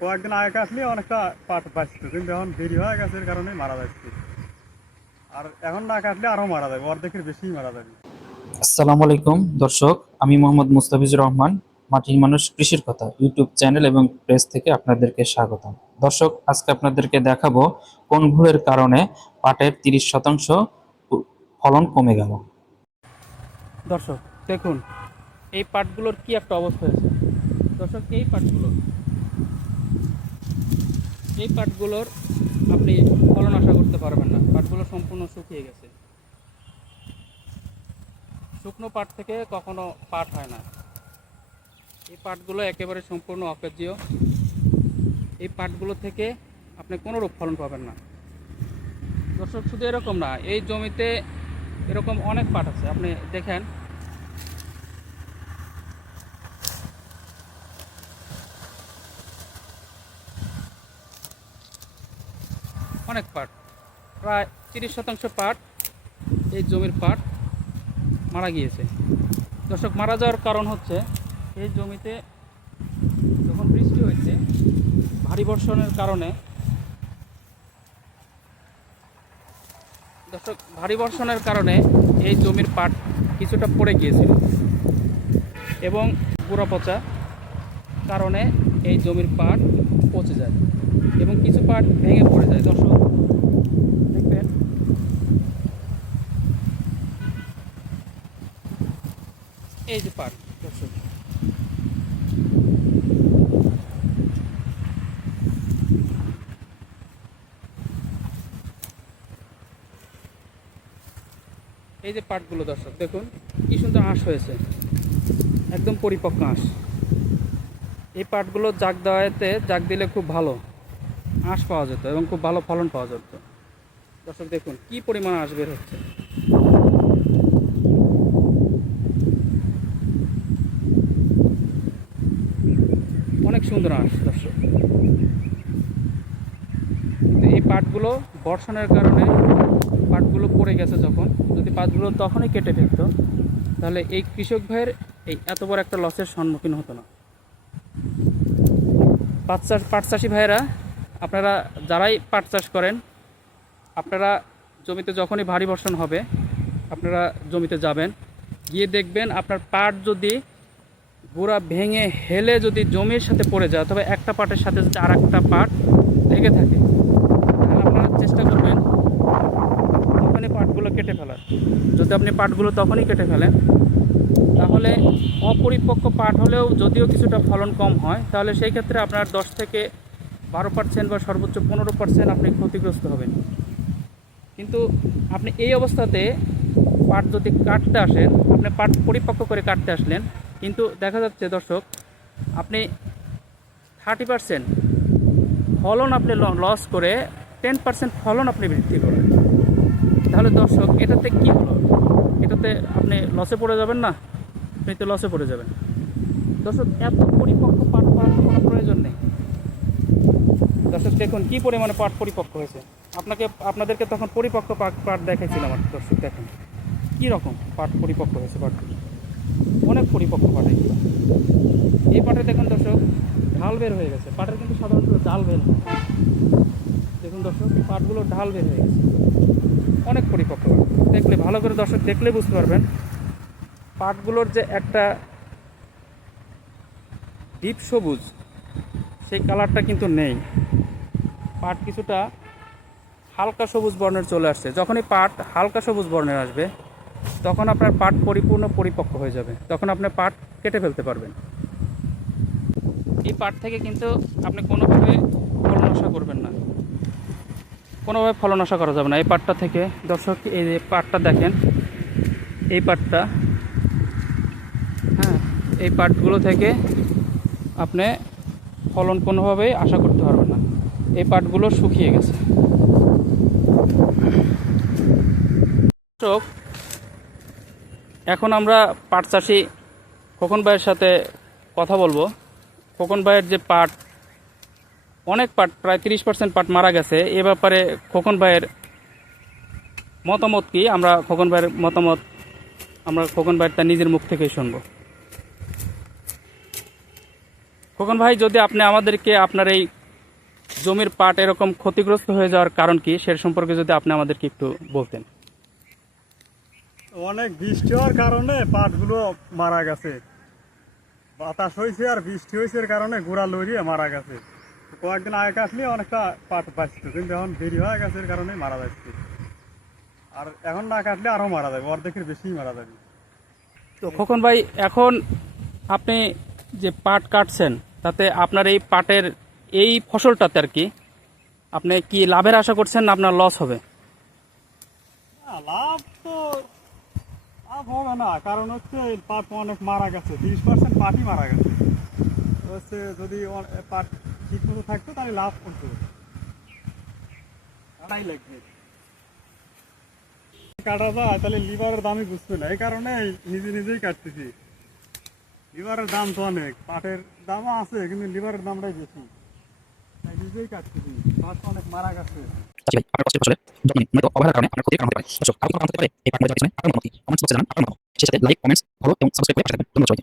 কয়েকদিন আগে কাটলে অনেকটা পাট বাঁচতো, কিন্তু এখন দেরি হয়ে গেছে এর কারণে মারা যাচ্ছে। আর এখন না কাটলে আরও মারা যাবে, অর্ধেকের বেশিই মারা যাবে। আসসালামু আলাইকুম দর্শক, আমি মোহাম্মদ মুস্তাফিজুর রহমান। মাটির মানুষ কৃষির কথা ইউটিউব চ্যানেল এবং পেজ থেকে আপনাদেরকে স্বাগতম। দর্শক, আজকে আপনাদেরকে দেখাবো কোন ভুলের কারণে পাটের 30% ফলন কমে গেল। দর্শক দেখুন, এই পাটগুলোর কি একটা অবস্থা হয়েছে। দর্শক, এই পাটগুলোর আপনি ফলন আশা করতে পারবেন না। পাটগুলো সম্পূর্ণ শুকিয়ে গেছে। শুকনো পাট থেকে কখনো পাট হয় না। এই পাটগুলো একেবারে সম্পূর্ণ অকেজীয়। এই পাটগুলো থেকে আপনি কোনোরূপ ফলন পাবেন না। দর্শক, শুধু এরকম না, এই জমিতে এরকম অনেক পাট আছে। আপনি দেখেন, অনেক পাট, প্রায় 30% পাট, এই জমির পাট মারা গিয়েছে। দর্শক, মারা যাওয়ার কারণ হচ্ছে এই জমিতে যখন বৃষ্টি হয়েছে, ভারী বর্ষণের কারণে এই জমির পাট কিছুটা পড়ে গিয়েছিল এবং গোড়া পচা কারণে এই জমির পাট পচে যায় এবং কিছু পাট ভেঙে পড়ে যায়। দর্শক দেখবেন, এই যে পাট, দর্শক এই যে পাটগুলো, দর্শক দেখুন কি সুন্দর আঁশ হয়েছে, একদম পরিপক্ক আঁশ। এই পাটগুলো জাগ দিলে খুব ভালো আঁশ পাওয়া যেত এবং খুব ভালো ফলন পাওয়া যেত। দর্শক দেখুন কি পরিমাণ আঁশ বের হচ্ছে। অনেক সুন্দর আঁশ। দর্শক, এই পাটগুলো বর্ষণের কারণে পাটগুলো পড়ে গেছে। যখন যদি পাটগুলো তখনই কেটে ফেলতো, তাহলে এই কৃষক ভাইয়ের এই এত বড় একটা লসের সম্মুখীন হতো না। পাট চাষি ভাইয়েরা, আপনারা যারাই পাট চাষ করেন, আপনারা জমিতে যখনই ভারী বর্ষণ হবে, আপনারা জমিতে যাবেন, গিয়ে দেখবেন আপনার পাট যদি গোড়া ভেঙে হেলে যদি জমির সাথে পড়ে যায়, অথবা একটা পাটের সাথে যদি আর একটা পাট লেগে থাকে, তাহলে আপনারা চেষ্টা করবেন ওখানে পাটগুলো কেটে ফেলার। যদি আপনি পাটগুলো তখনই কেটে ফেলেন, তাহলে অপরিপক্ক পাট হলেও যদিও কিছুটা ফলন কম হয়, তাহলে সেই ক্ষেত্রে আপনার 10 থেকে 12% বা সর্বোচ্চ 15% আপনি ক্ষতিগ্রস্ত হবেন। কিন্তু আপনি এই অবস্থাতে পাট যদি কাটতে আসেন, আপনি পাট পরিপক্ক করে কাটতে আসলেন, কিন্তু দেখা যাচ্ছে দর্শক, আপনি 30% ফলন আপনি লস করে 10% ফলন আপনি বৃদ্ধি করেন। তাহলে দর্শক, এটাতে কি হলো? এটাতে আপনি লসে পড়ে যাবেন না? আপনি তো লসে পড়ে যাবেন। দর্শক, এত পরিপক্ক পাট করার তো কোনো প্রয়োজন নেই। দর্শক দেখুন কি পরিমাণে পাট পরিপক্ক হয়েছে। আপনাদেরকে তখন পরিপক্ক পাট দেখাইছিলাম। আর দর্শক দেখুন কী রকম পাট পরিপক্ক হয়েছে। পাটগুলো অনেক পরিপক্ক পাট। এগুলো এই পাটে দেখুন দর্শক, ঢাল বের হয়ে গেছে। পাটের কিন্তু সাধারণত ডাল বের হয়। দেখুন দর্শক, পাটগুলো ঢাল বের হয়ে গেছে, অনেক পরিপক্ক। দেখলে ভালো করে দর্শক দেখলে বুঝতে পারবেন পাটগুলোর যে একটা ডিপ সবুজ, সেই কালারটা কিন্তু নেই। পাট কিছুটা হালকা সবুজ বর্ণের চলে আসছে। যখনই পাট হালকা সবুজ বর্ণের আসবে, তখন আপনার পাট পরিপূর্ণ পরিপক্ক হয়ে যাবে, তখন আপনি পাট কেটে ফেলতে পারবেন। এই পাট থেকে কিন্তু আপনি কোনোভাবে ফলন আশা করবেন না, কোনোভাবে ফলন আশা করা যাবে না এই পাটটা থেকে। দর্শক, এই যে পাটটা দেখেন, এই পাটটা, হ্যাঁ, এই পাটগুলো থেকে আপনি ফলন কোনোভাবেই আশা করতে পারবেন না। এই পাটগুলো শুকিয়ে গেছে। দর্শক, এখন আমরা পাট চাষি খোকন ভাইয়ের সাথে কথা বলবো। খোকন ভাইয়ের যে পাট, অনেক পাট, প্রায় 30% পাট মারা গেছে, এ ব্যাপারে খোকন ভাইয়ের মতামত কি, আমরা খোকন ভাইয়ের তার নিজের মুখ থেকেই শুনবো। খোকন ভাই, যদি আপনি আমাদেরকে আপনার এই জমির পাট এরকম ক্ষতিগ্রস্ত হয়ে যাওয়ার কারণ কি সে সম্পর্কে যদি আপনি আমাদেরকে একটু বলতেন। অনেক বৃষ্টি হওয়ার কারণে পাটগুলো মারা গেছে। বাতাস হয়েছে আর বৃষ্টি হয়েছে এর কারণে গোড়া লড়িয়ে মারা গেছে। কয়েকদিন আগে কাটলে অনেকটা পাট বাঁচত, কিন্তু এখন দেরি হয়ে গেছে এর কারণে মারা যাচ্ছে। আর এখন না কাটলে আরও মারা যাবে, অর্ধেকের বেশিই মারা যাবে। তো খোকন ভাই, এখন আপনি যে পাট কাটছেন তাতে আপনার এই পাটের এই ফসলটাতে আর কি আপনি কি লাভের আশা করছেন না আপনার লস হবে? লাভ তো লাভ হবে না, কারণ হচ্ছে এই পাট অনেক মারা গেছে, 30% পাটই মারা গেছে। তো হচ্ছে যদি পাট ঠিক মতো থাকতো তাহলে লাভ করতো, কাটাই লাগবে। কাটা যায় তাহলে লিভারের দামই বুঝবে না, এই কারণে নিজে নিজেই কাটতেছি। লিভারের দাম তো অনেক, পাটের দামও আছে কিন্তু লিভারের দামটাই বেশি, তাই নিজেই কাটতেছি। পাট অনেক মারা গেছে। চাচি ভাই, আপনার কষ্টের ফসলে যত্ন নিন, নয়তো অবহেলার কারণে আপনার ক্ষতির কারণ হতে পারে। দর্শক, আর কোনো কারণ হতে পারে এই পাট মরে যাওয়ার পিছনে আপনার মতামত কি? কমেন্টস বক্সে জানান আপনার মতামত। সেই সাথে লাইক, কমেন্টস, ফলো এবং সাবস্ক্রাইব করে পাশে থাকবেন। ধন্যবাদ সবাইকে।